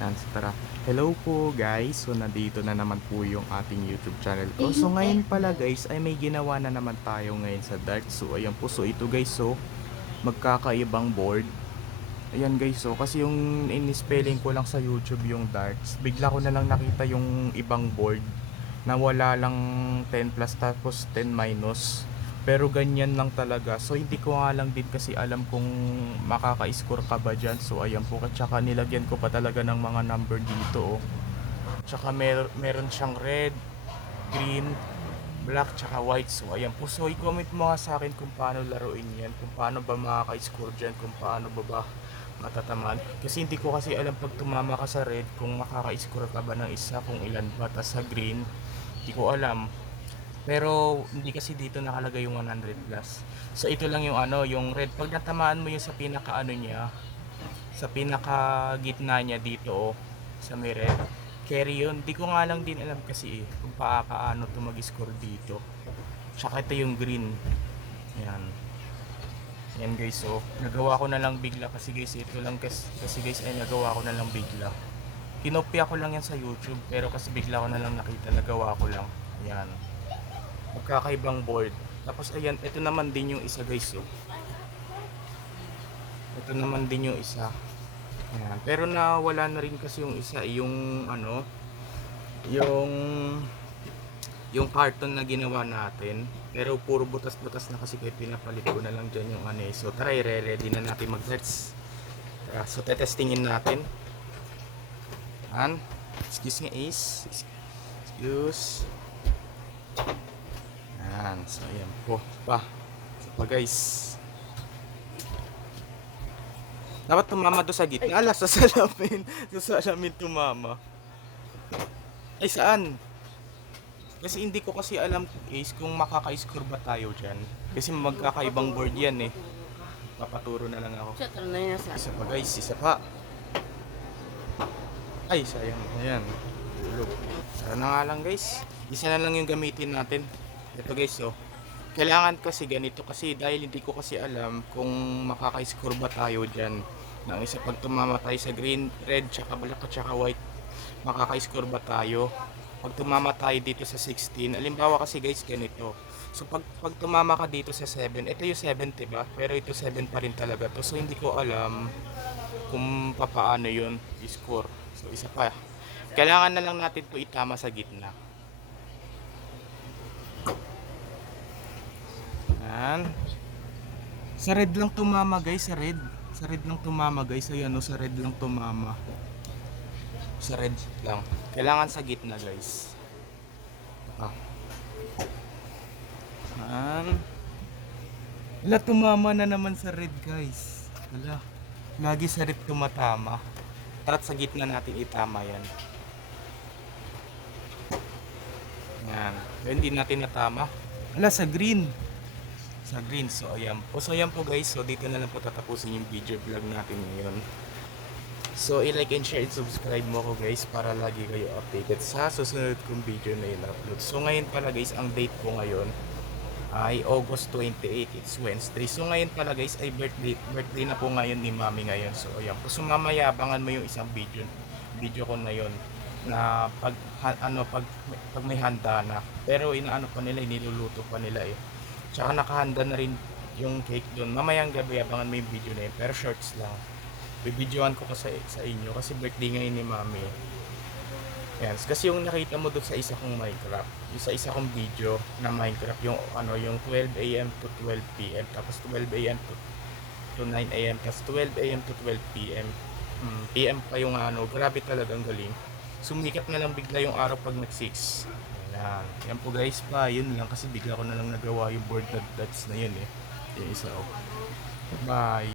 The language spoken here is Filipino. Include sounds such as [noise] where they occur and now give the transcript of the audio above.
So tara. Hello po guys. So nandito na naman po yung ating YouTube channel ko. So ngayon pala guys ay may ginawa na naman tayo ngayon sa darts. So ayan po. So ito guys so magkakaibang board. Ayan guys so kasi yung in-spelling ko lang sa YouTube yung darts. Bigla ko na lang nakita yung ibang board na wala lang 10 plus tapos 10 minus. Pero ganyan lang talaga. So hindi ko nga lang din kasi alam kung makaka-score ka ba dyan. So ayan po. At saka nilagyan ko pa talaga ng mga number dito. Oh. Tsaka mer meron siyang red, green, black, tsaka white. So ayan po. So i-comment mo nga sa akin kung paano laruin yan. Kung paano ba makaka-score dyan. Kung paano ba ba matatamaan. Kasi hindi ko kasi alam pag tumama ka sa red kung makaka-score ka ba ng isa, kung ilan ba. Tapos sa green, hindi ko alam. Pero hindi kasi dito nakalagay yung 100 plus. So ito lang yung ano, yung red. Pag natamaan mo yung sa pinaka ano niya, sa pinaka gitna niya dito, sa may red, carry yun. Di ko nga lang din alam kasi eh, kung paano to mag-score dito. Tsaka ito yung green. Yan. Yan guys, so nagawa ko na lang bigla kasi guys, ito lang kasi, kasi guys ay nagawa ko na lang bigla. Kinopya ko lang yan sa YouTube pero kasi bigla ko na lang nakita, nagawa ko lang. Yan magkakaibang board. Tapos ayan, ito naman din yung isa guys. Oh. Ito naman din yung isa. Ayan. Pero nawala na rin kasi yung isa, yung ano, yung yung carton na ginawa natin. Pero puro butas-butas na kasi kaya pinapalit ko na lang dyan yung ano eh. So tara, i-ready na natin mag-sets. Tara, so tetestingin natin. An? Excuse me, Ace. Excuse. Yan, so ayan po. Pa. So pa guys. Dapat tumama doon sa gitna. Ala, sa salamin. [laughs] Sa salamin tumama. Ay, saan? Kasi hindi ko kasi alam is kung makaka-score ba tayo dyan. Kasi magkakaibang board yan eh. Papaturo na lang ako. Sa Isa pa guys, isa pa. Ay, sayang. Ayan. Tulog. Sana na nga lang guys. Isa na lang yung gamitin natin. Ito guys, oh. Kailangan kasi ganito kasi dahil hindi ko kasi alam kung makaka-score ba tayo dyan. Nang isa pag tumama sa green, red, tsaka black, at tsaka white, makaka-score ba tayo? Pag tumama tayo dito sa 16, alimbawa kasi guys ganito. So pag, pag tumama ka dito sa 7, ito yung 7 diba? Pero ito 7 pa rin talaga to. So hindi ko alam kung papaano yun i-score. So isa pa. Kailangan na lang natin to itama sa gitna. Yan. Sa red lang tumama guys, sa red. Sa red lang tumama guys. Ayan o, sa red lang tumama. Sa red lang. Kailangan sa gitna guys. Ah. Yan. Wala, tumama na naman sa red guys. Wala. Lagi sa red tumatama. Tara't sa gitna natin itama yan. Yan. Pero hindi natin natama. Wala, sa green. Sa green. So, ayan po. So, ayan po guys. So, dito na lang po tatapusin yung video vlog natin ngayon. So, i-like and share and subscribe mo ko guys para lagi kayo updated sa susunod kong video na in-upload. So, ngayon pala guys, ang date ko ngayon ay August 28. It's Wednesday. So, ngayon pala guys ay birthday, birthday na po ngayon ni Mami ngayon. So, ayan po. So, mamaya abangan mo yung isang video video ko na yon na pag ha- ano pag pag may handa na pero inaano pa nila iniluluto pa nila eh tsaka nakahanda na rin yung cake doon mamayang gabi abangan mo yung video na yun. Pero shorts lang. Bibidyoan ko kasi sa inyo kasi birthday ngayon ni mami. Yan. Kasi yung nakita mo doon sa isa kong Minecraft yung sa isa kong video na Minecraft yung ano yung 12 am to 12 pm tapos 12 am to, to 9 am tapos 12 am to 12 pm mm, PM pa yung ano grabe talagang galing. Sumikat na lang bigla yung araw pag nag 6 yan yan po guys. Pa yun lang kasi bigla ko na lang nagawa yung board that, that's na yun eh. Yung isa oh. bye